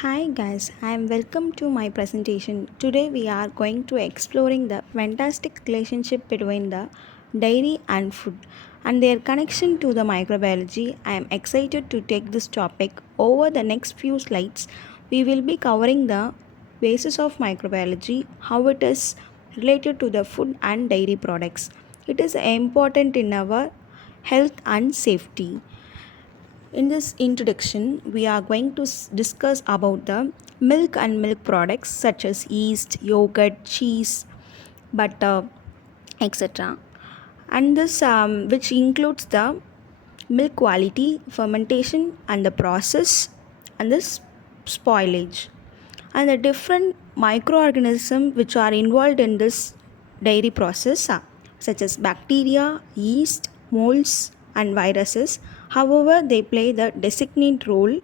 Hi guys, I am welcome to my presentation. Today we are going to exploring the fantastic relationship between the dairy and food and their connection to the microbiology. I am excited to take this topic. Over the next few slides, we will be covering the basis of microbiology, how it is related to the food and dairy products. It is important in our health and safety. In this introduction, we are going to discuss about the milk and milk products such as yeast, yogurt, cheese, butter, etc. And this, which includes the milk quality, fermentation, and the process, and the spoilage, and the different microorganisms which are involved in this dairy process, such as bacteria, yeast, molds, and viruses. However, they play the designate role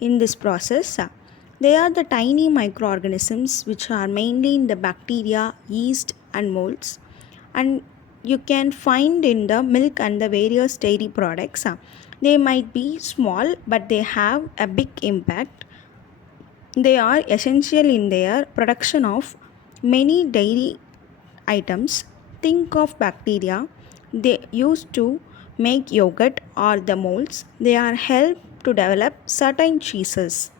in this process. They are the tiny microorganisms which are mainly in the bacteria, yeast, and molds, and you can find in the milk and the various dairy products. They might be small, but they have a big impact. They are essential in their production of many dairy items. Think of bacteria they used to make yogurt or the molds. They are help to develop certain cheeses.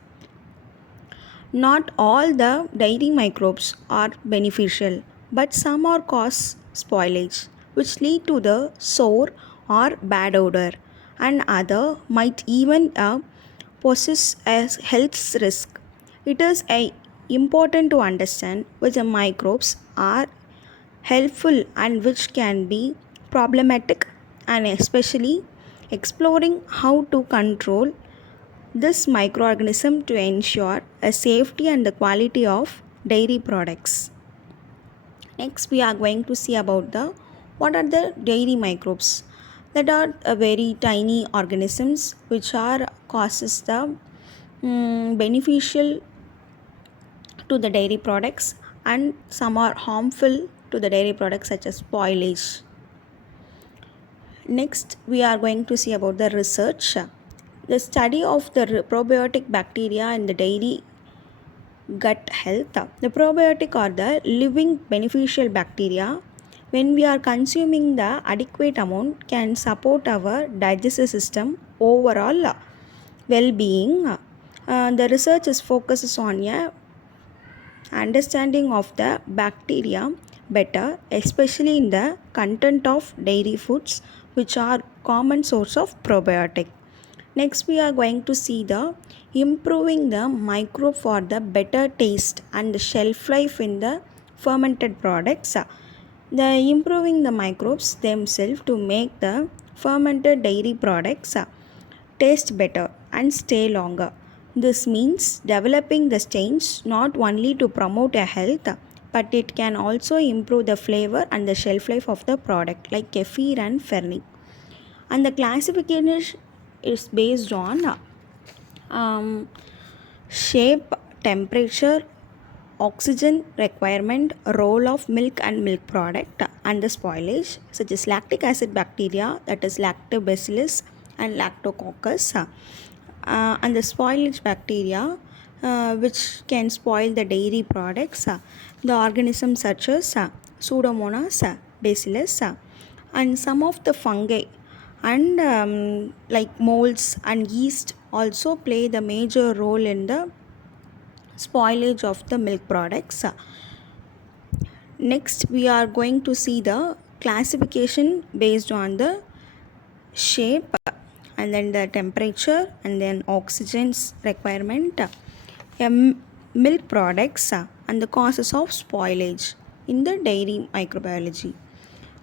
Not all the dairy microbes are beneficial, but some are cause spoilage, which lead to the sour or bad odor, and other might even possess a health risk. It is important to understand which microbes are helpful and which can be problematic, and especially exploring how to control this microorganism to ensure a safety and the quality of dairy products. Next, we are going to see about the what are the dairy microbes. That are very tiny organisms which are causes the beneficial to the dairy products, and some are harmful to the dairy products such as spoilage. Next, we are going to see about the research. The study of the probiotic bacteria in the dairy gut health. The probiotic are the living beneficial bacteria. When we are consuming the adequate amount, can support our digestive system overall well-being. The research is focuses on a understanding of the bacteria better, especially in the content of dairy foods, which are common source of probiotic. Next, we are going to see the improving the microbe for the better taste and the shelf life in the fermented products. The improving the microbes themselves to make the fermented dairy products taste better and stay longer. This means developing the stains not only to promote a health, but it can also improve the flavor and the shelf life of the product like kefir and fernic. And the classification is based on um, shape, temperature, oxygen requirement, role of milk and milk product, and the spoilage such as lactic acid bacteria, that is lactobacillus and lactococcus, and the spoilage bacteria which can spoil the dairy products, the organisms such as pseudomonas, bacillus, and some of the fungi and like molds and yeast also play the major role in the spoilage of the milk products. Next, we are going to see the classification based on the shape and then the temperature and then oxygen's requirement, milk products, and the causes of spoilage in the dairy microbiology.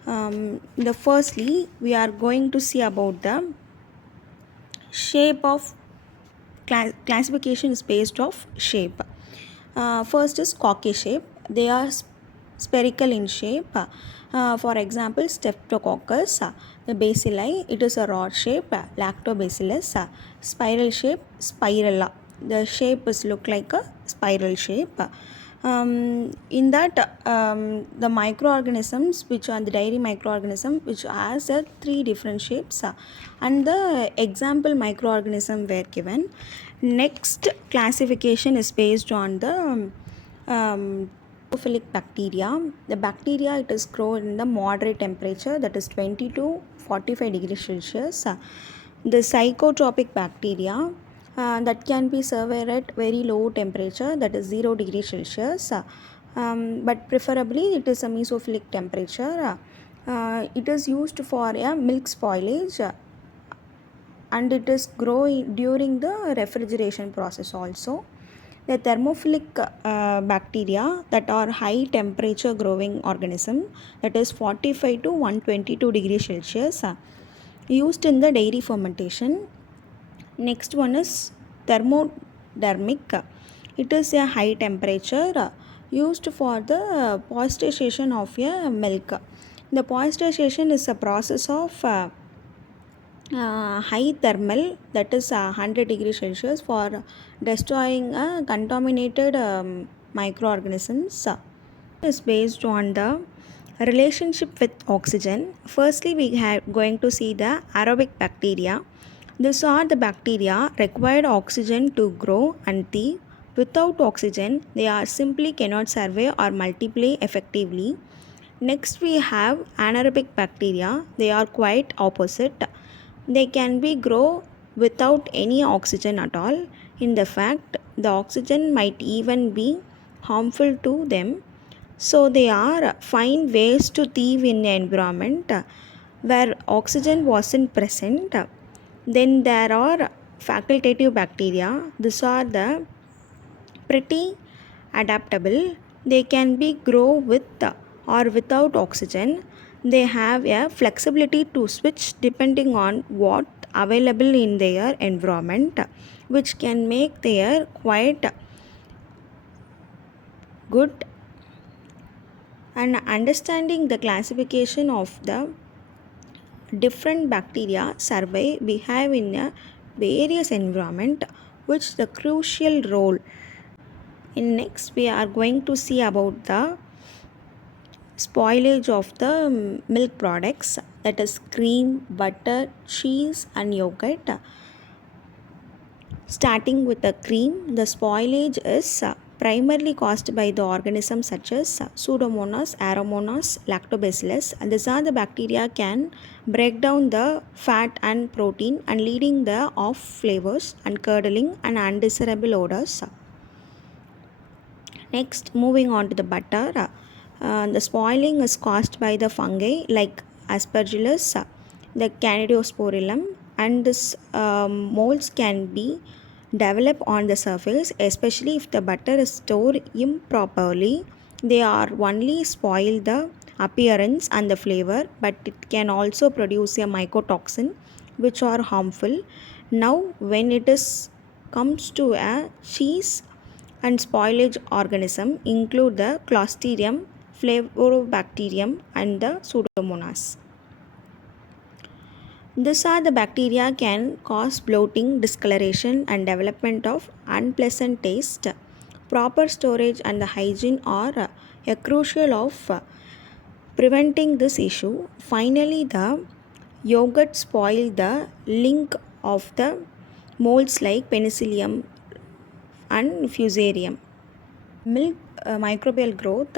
The firstly, we are going to see about the shape of classification is based off shape. First is cocky shape. They are spherical in shape. For example, Streptococcus, the bacilli, it is a rod shape. Lactobacillus, spiral shape, spirella. The shape is look like a spiral shape. In that, the microorganisms which are the dairy microorganism which has three different shapes, and the example microorganism were given. Next classification is based on the Trophilic bacteria. The bacteria, it is grown in the moderate temperature, that is 20 to 45 degrees Celsius. The psychotropic bacteria, that can be survived at very low temperature, that is 0 degrees Celsius. But preferably it is a mesophilic temperature. It is used for a milk spoilage, and it is growing during the refrigeration process also. The thermophilic bacteria, that are high temperature growing organism, that is 45 to 122 degrees Celsius, used in the dairy fermentation. Next one is thermodermic. It is a high temperature, used for the pasteurization of a milk. The pasteurization is a process of high thermal, that is 100 degrees Celsius, for destroying contaminated microorganisms. Is based on the relationship with oxygen. Firstly, we are going to see the aerobic bacteria. These are the bacteria required oxygen to grow and thrive. Without oxygen, they are simply cannot survive or multiply effectively. Next, we have anaerobic bacteria. They are quite opposite. They can be grow without any oxygen at all. In the fact, the oxygen might even be harmful to them. So they are find ways to thrive in the environment where oxygen wasn't present. Then there are facultative bacteria. These are the pretty adaptable. They can be grow with or without oxygen. They have a flexibility to switch depending on what available in their environment, which can make their quite good. And understanding the classification of the different bacteria survey behave in a various environment, which the crucial role. In next, we are going to see about the spoilage of the milk products, that is cream, butter, cheese and yogurt. Starting with the cream, the spoilage is primarily caused by the organisms such as Pseudomonas, Aeromonas, Lactobacillus, and these are the bacteria can break down the fat and protein and leading the off flavors and curdling and undesirable odors. Next, moving on to the butter, the spoiling is caused by the fungi like Aspergillus, the Candidosporulum, and this molds can be developed on the surface, especially if the butter is stored improperly. They are only spoil the appearance and the flavor, but it can also produce a mycotoxin, which are harmful. Now, when it is comes to a cheese and spoilage organism include the Clostridium, Flavorobacterium and the Pseudomonas. These are the bacteria can cause bloating, discoloration and development of unpleasant taste. Proper storage and the hygiene are a crucial of preventing this issue. Finally, the yogurt spoil the link of the molds like Penicillium and Fusarium. Milk microbial growth,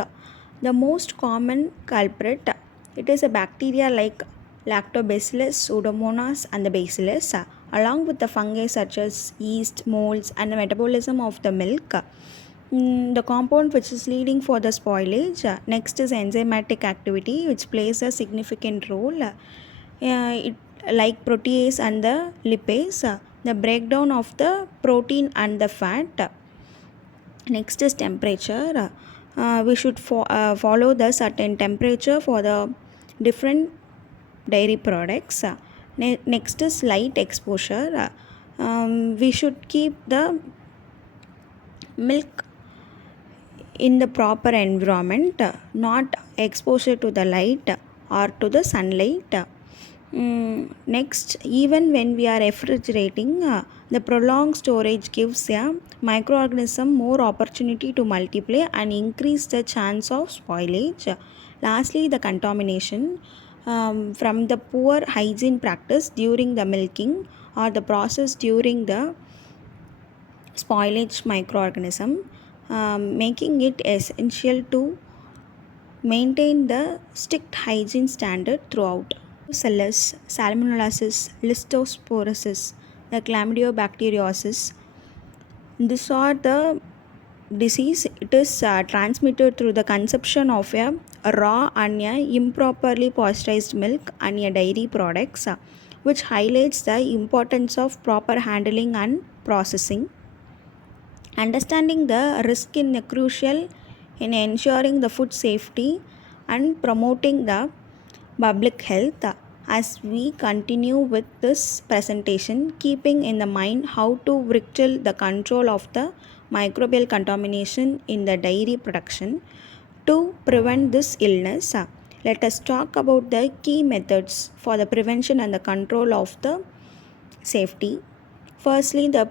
the most common culprit, it is a bacteria like Lactobacillus, Pseudomonas and the Bacillus, along with the fungi such as yeast, molds and the metabolism of the milk. The compound which is leading for the spoilage. Next is enzymatic activity, which plays a significant role. It, like protease and the lipase, the breakdown of the protein and the fat. Next is temperature. We should follow the certain temperature for the different dairy products. Next is light exposure. We should keep the milk in the proper environment, not exposure to the light or to the sunlight. Next, even when we are refrigerating, the prolonged storage gives a microorganism more opportunity to multiply and increase the chance of spoilage. Lastly, the contamination from the poor hygiene practice during the milking or the process during the spoilage microorganism, making it essential to maintain the strict hygiene standard throughout. Bacillus, Salmonellosis, Listosporosis, the Chlamydiobacteriosis. These are the disease. It is transmitted through the consumption of a raw and a improperly pasteurized milk and a dairy products, which highlights the importance of proper handling and processing. Understanding the risk is crucial in ensuring the food safety and promoting the public health. As we continue with this presentation, keeping in the mind how to virtual the control of the microbial contamination in the dairy production to prevent this illness, let us talk about the key methods for the prevention and the control of the safety. Firstly, the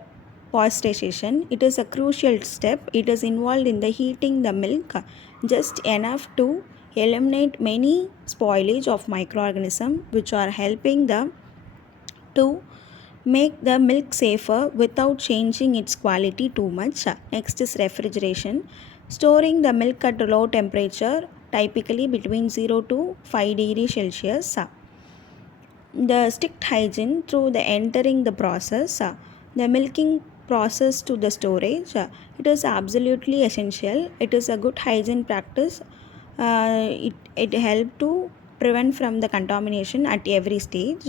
pasteurization. It is a crucial step. It is involved in the heating the milk just enough to eliminate many spoilage of microorganisms which are helping the to make the milk safer without changing its quality too much. Next is refrigeration. Storing the milk at a low temperature, typically between 0 to 5 degrees Celsius. The strict hygiene through the entering the process, the milking process to the storage, it is absolutely essential. It is a good hygiene practice. It help to prevent from the contamination at every stage.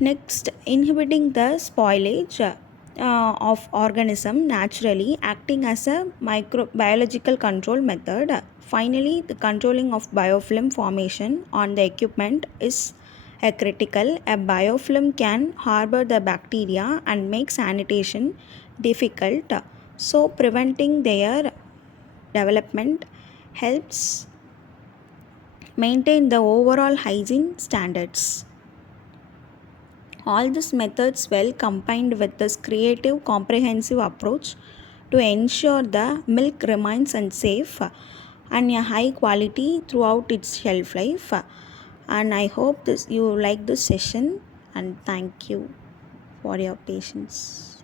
Next, inhibiting the spoilage of organism naturally acting as a microbiological control method. Finally, the controlling of biofilm formation on the equipment is a critical. A biofilm can harbor the bacteria and make sanitation difficult. So, preventing their development helps maintain the overall hygiene standards. All these methods, well combined with this creative, comprehensive approach to ensure the milk remains unsafe and a high quality throughout its shelf life. And I hope this you like this session, and thank you for your patience.